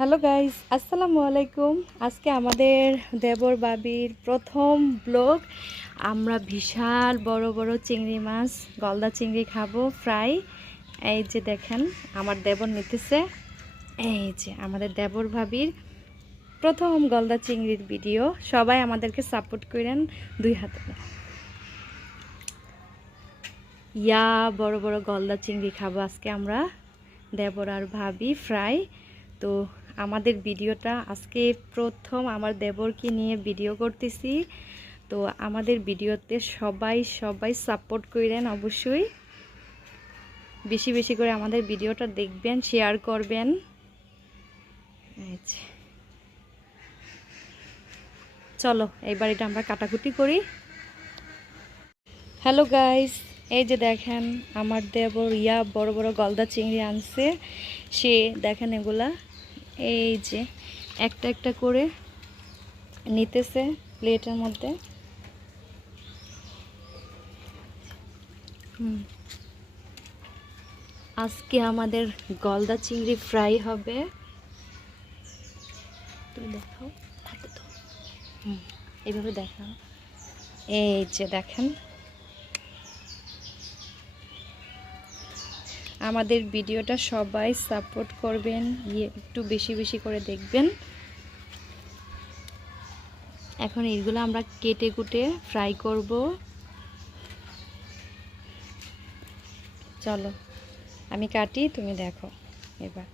Hello guys আসসালামু আলাইকুম আজকে আমাদের দেবর বাবির প্রথম ব্লগ আমরা বিশাল বড় বড় চিংড়ি মাছ, গলদা চিংড়ি খাব ফ্রাই এই যে দেখেন, আমার দেবর নিতেছে। এই যে আমাদের দেবর ভাবির প্রথম গলদা চিংড়ির ভিডিও সবাই আমাদেরকে সাপোর্ট করেন দুই হাতে। ইয়া, বড় বড় গলদা চিংড়ি খাব আজকে আমরা, দেবর আর ভাবি ফ্রাই তো আমাদের ভিডিওটা আজকে প্রথম, আমার দেবরকে নিয়ে ভিডিও করতেছি। তো আমাদের ভিডিওতে সবাই সবাই সাপোর্ট করেন অবশ্যই। বেশি বেশি করে আমাদের ভিডিওটা দেখবেন শেয়ার করবেন। এই চলো এইবার এটা আমরা কাটাকুটি করি। হ্যালো গাইস এই যে দেখেন, আমার দেবর ইয়া বড় বড় গলদা চিংড়ি আনছে। সে দেখেন এগুলা। এই যে, একটা একটা করে নিতেছে প্লেটের মধ্যে। আজকে আমাদের গলদা চিংড়ি ফ্রাই হবে। তুমি দেখাও হাতে তো। এইভাবে দেখাও। এই যে দেখেন। আমাদের ভিডিওটা সবাই সাপোর্ট করবেন ইয়ে একটু বেশি বেশি করে দেখবেন। এখন এইগুলো আমরা কেটে কুটে ফ্রাই করব। চলো আমি কাটি তুমি দেখো এবার।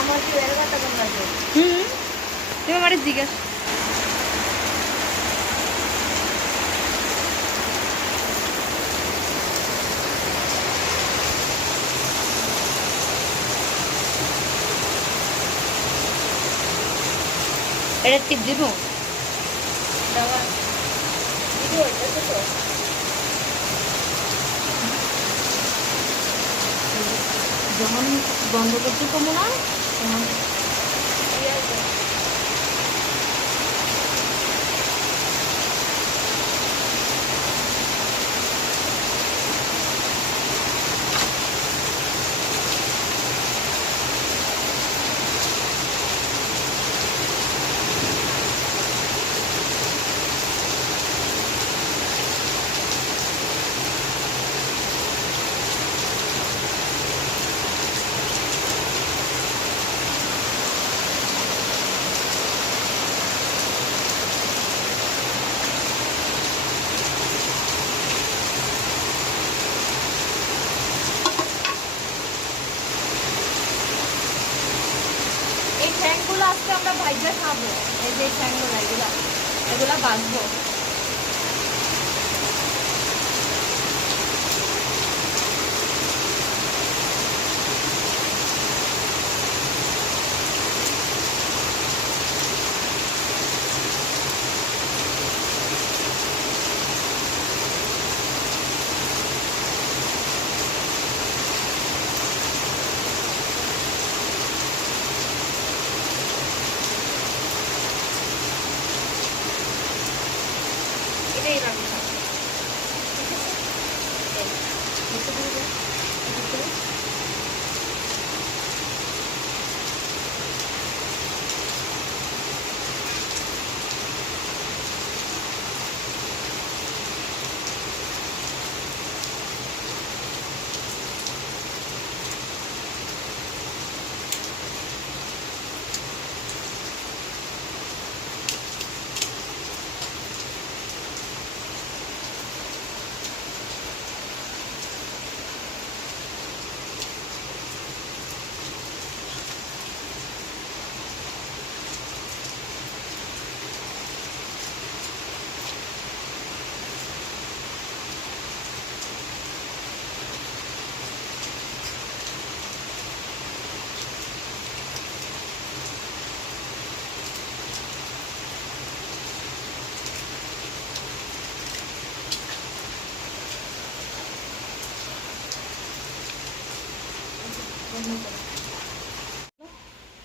আমার কি এর কথা কোন হুম তুমি আমার জিজ্ঞাসা এটা টিপ দিব যখন বন্ধ করতে কমো না তখন এই আছে। এই ঠ্যাংগুলো আজকে আমরা ভাইজা খাব এই যে ঠ্যাংগুলো এগুলা এগুলা বাঁধবো এটাই রাখব ঠিক আছে এই, নিচে দিয়ে দাও, এদিক করে।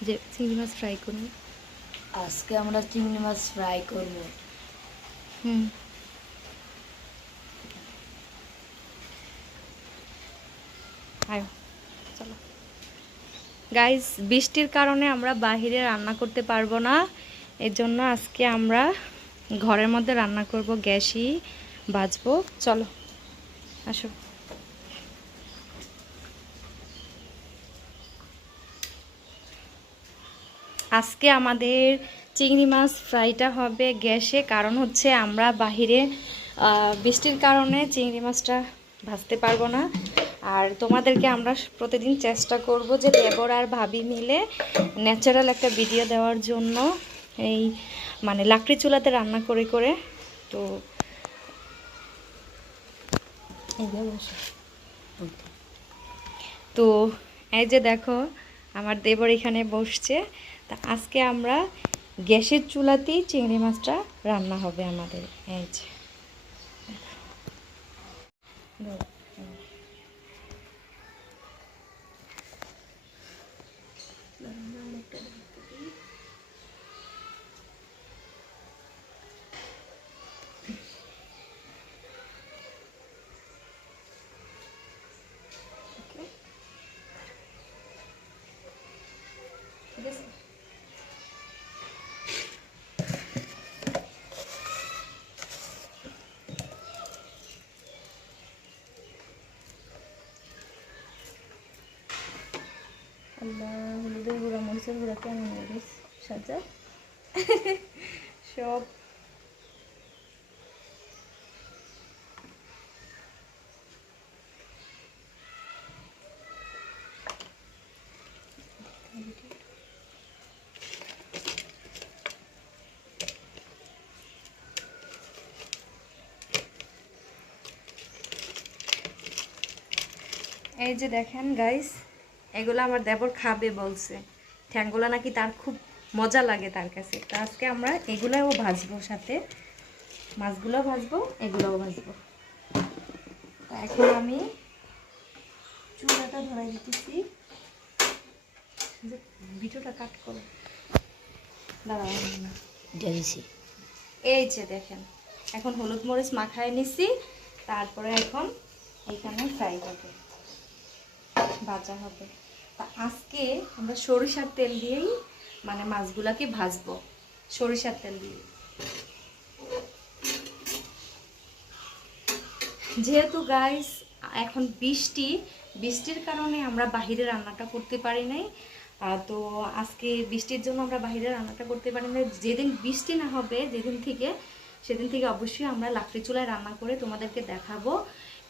যে চিংড়ি মাছ ফ্রাই করুন আজকে আমরা চিংড়ি মাছ ফ্রাই করব। হুম। আয় চলো। গাইস বৃষ্টির কারণে আমরা বাহিরে রান্না করতে পারব না। এর জন্য আজকে আমরা ঘরের মধ্যে রান্না করব গ্যাসই বাজবো। চলো আসো। আজকে আমাদের চিংড়ি মাছ ফ্রাইটা হবে গ্যাসে, কারণ হচ্ছে আমরা বাহিরে বৃষ্টির কারণে চিংড়ি মাছটা ভাজতে পারব না আর তোমাদেরকে আমরা প্রতিদিন চেষ্টা করব যে দেবর আর ভাবি মিলে ন্যাচারাল একটা ভিডিও দেওয়ার জন্য এই মানে লাকড়ি চুলাতে রান্না করে করে, তো। তো এই যে দেখো, আমার দেবর এখানে বসছে তা আজকে আমরা গ্যাসের চুলাতেই চিংড়ি মাছটা রান্না হবে আমাদের। এই যে। আল্লাহ হলুদের গুঁড়া মরিচের গুঁড়া হলুদ সাজা? সব। এই যে দেখেন গাইস এগুলো আমার দেবর খাবে বলছে। ঠ্যাংগুলো নাকি তার খুব মজা লাগে তার কাছে। তো আজকে আমরা এগুলোও ভাজবো সাথে। মাছগুলো ভাজবো এগুলোও ভাজবো। তা এখন আমি চুলাটা ধরাই দিতেছি। যে ভিডিওটা কাট করো। দিয়েছি এই যে দেখেন এখন হলুদ মরিচ মাখায় নিছি তারপরে এখন এখানে ফ্রাই হবে। ভাজা হবে। আজকে আমরা সরিষার তেল দিয়েই মানে মাছগুলাকে ভাজবো, সরিষার তেল দিয়ে। যেহেতু গাইস এখন বৃষ্টি, বৃষ্টির কারণে আমরা বাহিরে রান্নাটা করতে পারি নাই। তো আজকে বৃষ্টির জন্য আমরা বাহিরে রান্নাটা করতে পারি না যেদিন বৃষ্টি না হবে, যেদিন থেকে, সেদিন থেকে অবশ্যই আমরা লাকড়ি চুলায় রান্না করে তোমাদেরকে দেখাবো।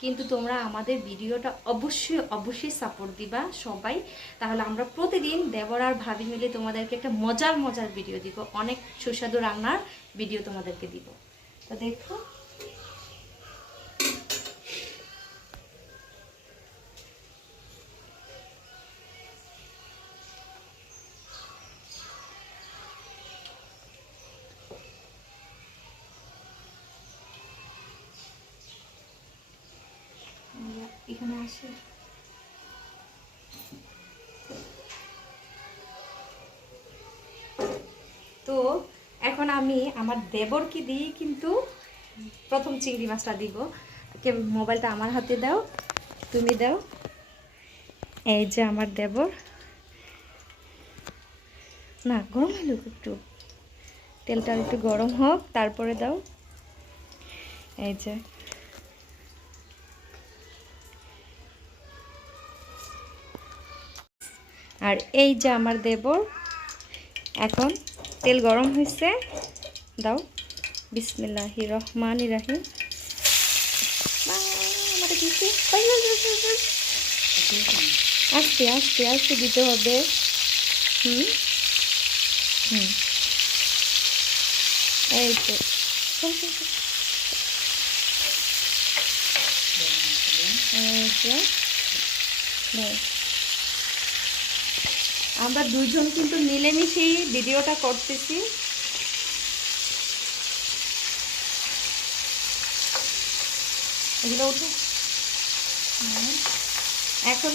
কিন্তু তোমরা আমাদের ভিডিওটা অবশ্যই অবশ্যই সাপোর্ট দিবা সবাই। তাহলে আমরা প্রতিদিন দেবর আর ভাবি মিলে তোমাদেরকে একটা মজার মজার ভিডিও দিব। অনেক সুস্বাদু রান্নার ভিডিও তোমাদেরকে দিব। তো দেখো এখানে আসে। তো এখন আমি আমার দেবরকে দিয়ে কিন্তু প্রথম চিংড়ি মাছটা দিব। কে মোবাইলটা আমার হাতে দাও, তুমি দাও। এই যে আমার দেবর। না, গরম হলো একটু। তেলটা একটু গরম হোক, তারপরে দাও। এই যে। আর এই যে আমার দেবর, এখন তেল গরম হয়েছে। দাও, বিসমিল্লাহ রহমান রাহিম। আমার দিতে আস্তে আস্তে আস্তে দিতে হবে। হুম হুম। এই তো। এই যে। আমরা দুইজন কিন্তু মিলেমিশেই ভিডিওটা করতেছি। এগুলো। এখন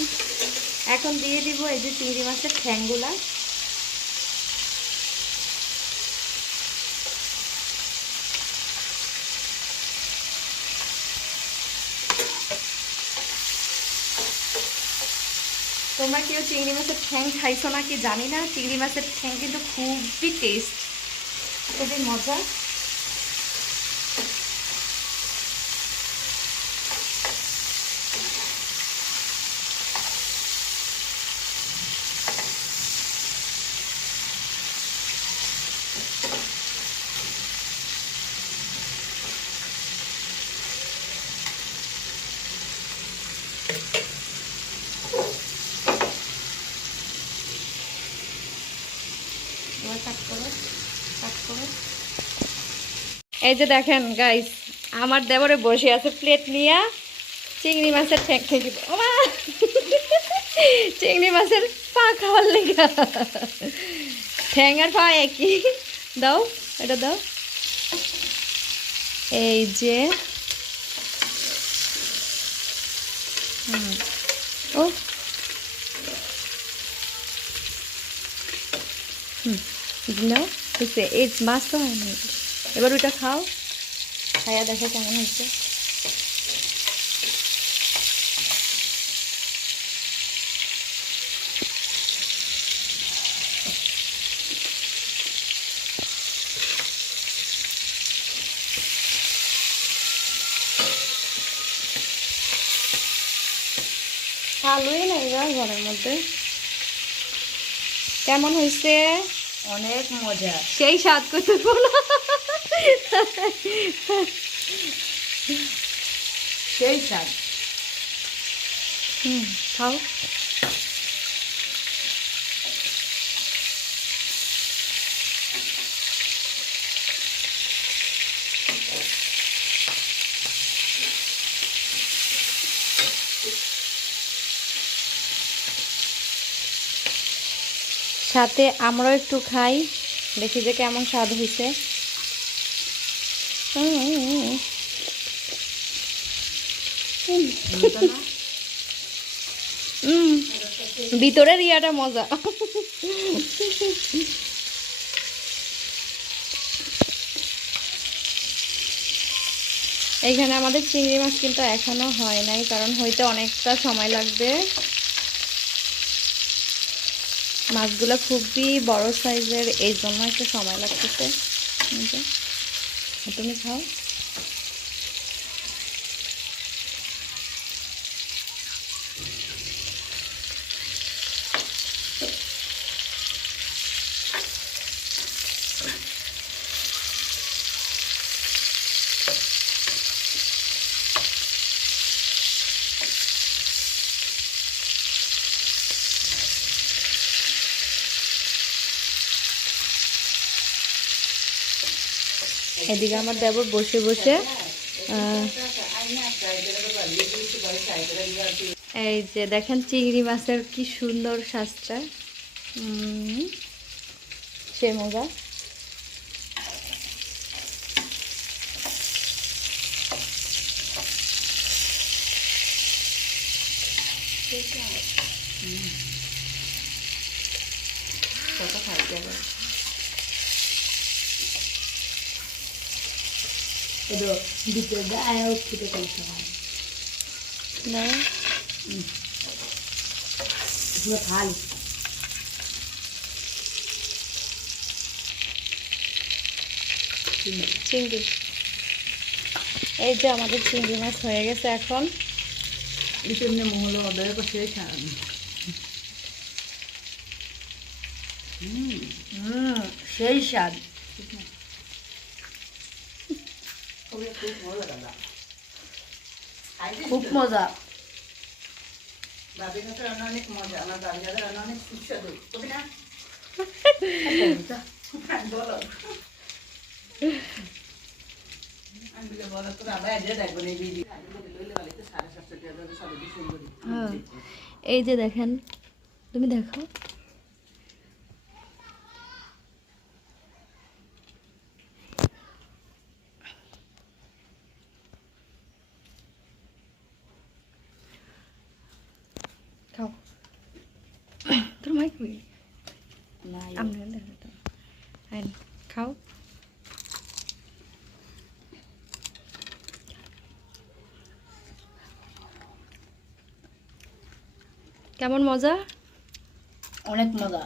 এখন দিয়ে দিব এই যে চিংড়ি মাছের ঠ্যাংগুলা। তোমরা কেউ চিংড়ি মাছের ঠ্যাং খাইছো না কি জানি না। চিংড়ি মাছের ঠ্যাং কিন্তু খুবই টেস্ট খুবই মজা এবার কাট করো কাট করো এই যে দেখেন গাইস আমার দেবরে বসে আছে প্লেট নিয়ে চিংড়ি মাছের দিব ওমা! চিংড়ি মাছের পা খাওয়ার লেগা। ঠ্যাং পা একই। দাও, এটা দাও। এই যে ও হুম হয়েছে এই মাছ তো হয়নি এবার ওইটা খাও। খাইয়া দেখো কেমন হয়েছে। আলুই নাই ঘরের মধ্যে। কেমন হয়েছে? অনেক মজা। সেই স্বাদ করতে বলো সেই হুম খাও। সাথে আমরাও একটু খাই দেখি যে কেমন স্বাদ হয়েছে। ভিতরের ইয়াটা মজা। এইখানে আমাদের চিংড়ি মাছ কিন্তু এখনও হয় নাই, কারণ হইতে অনেকটা সময় লাগবে। মাছগুলো খুবই বড় সাইজের, এই জন্য একটু সময় লাগতেছে। তুমি খাও। এদিকে আমার দেবর বসে বসে এই যে দেখেন চিংড়ি মাছের কি সুন্দর সাজটা সে মজা। কত খাইতে ఏదో దిగ్గ ఆయన ఉప్పితే না পুরো খালি চিংড়ি এই যে আমাদের চিংড়ি মাছ হয়ে গেছে এখন. ইতিমধ্যে মহল অর্ডার করছে সেই স্বাদ খুব মজা। অনেক মজা আমার দাদি দাদার রান্না অনেক সুস্বাদু। তবে না? বলো এই যে দেখেন তুমি দেখো খাও তোর মাইক কই না আমরা দেখো তো হ্যাঁ খাও কেমন মজা অনেক মজা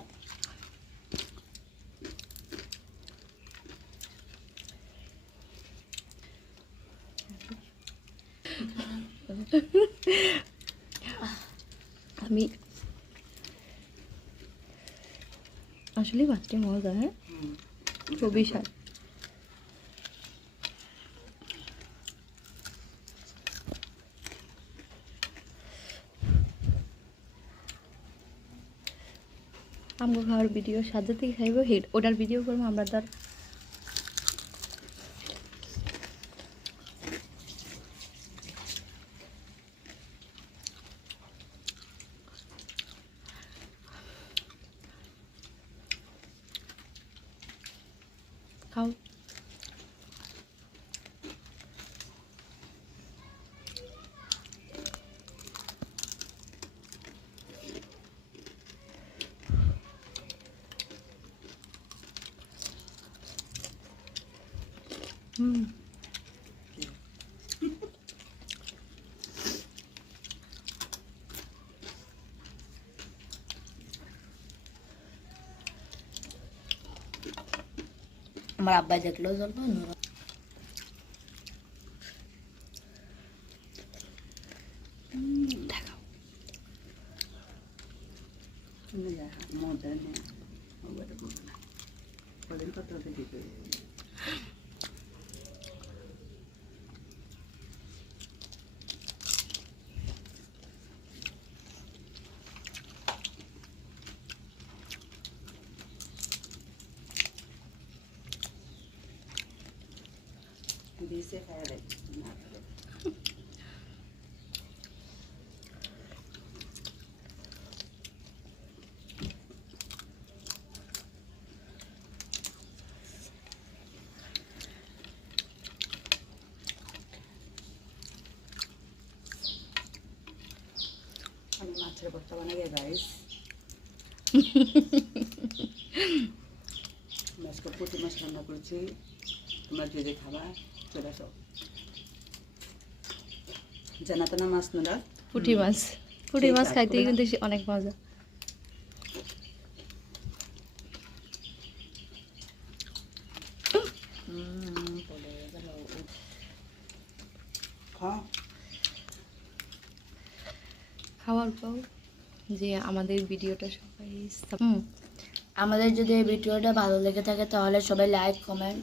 আমি আসলে ভাতটি মজা হ্যাঁ? খুবই স্বাদ আমরা খাওয়ার ভিডিও সাজাতেই খাইব, হেড ওটার ভিডিও করব, আমরা তার খাও হুম আমার আব্বাই দেখলেও değilse hayal ettim. Annem hatırı baklavana gel guys. তোমরা যদি খাবা চলে আসো। জানাতো না মাছ নোরা পুঁটি মাছ। পুঁটি মাছ খাইতে কিন্তু অনেক মজা। হ্যাঁ। খাওয়ার পর যে আমাদের ভিডিওটা সবাই আমাদের যদি এই ভিডিওটা ভালো লেগে থাকে তাহলে সবাই লাইক কমেন্ট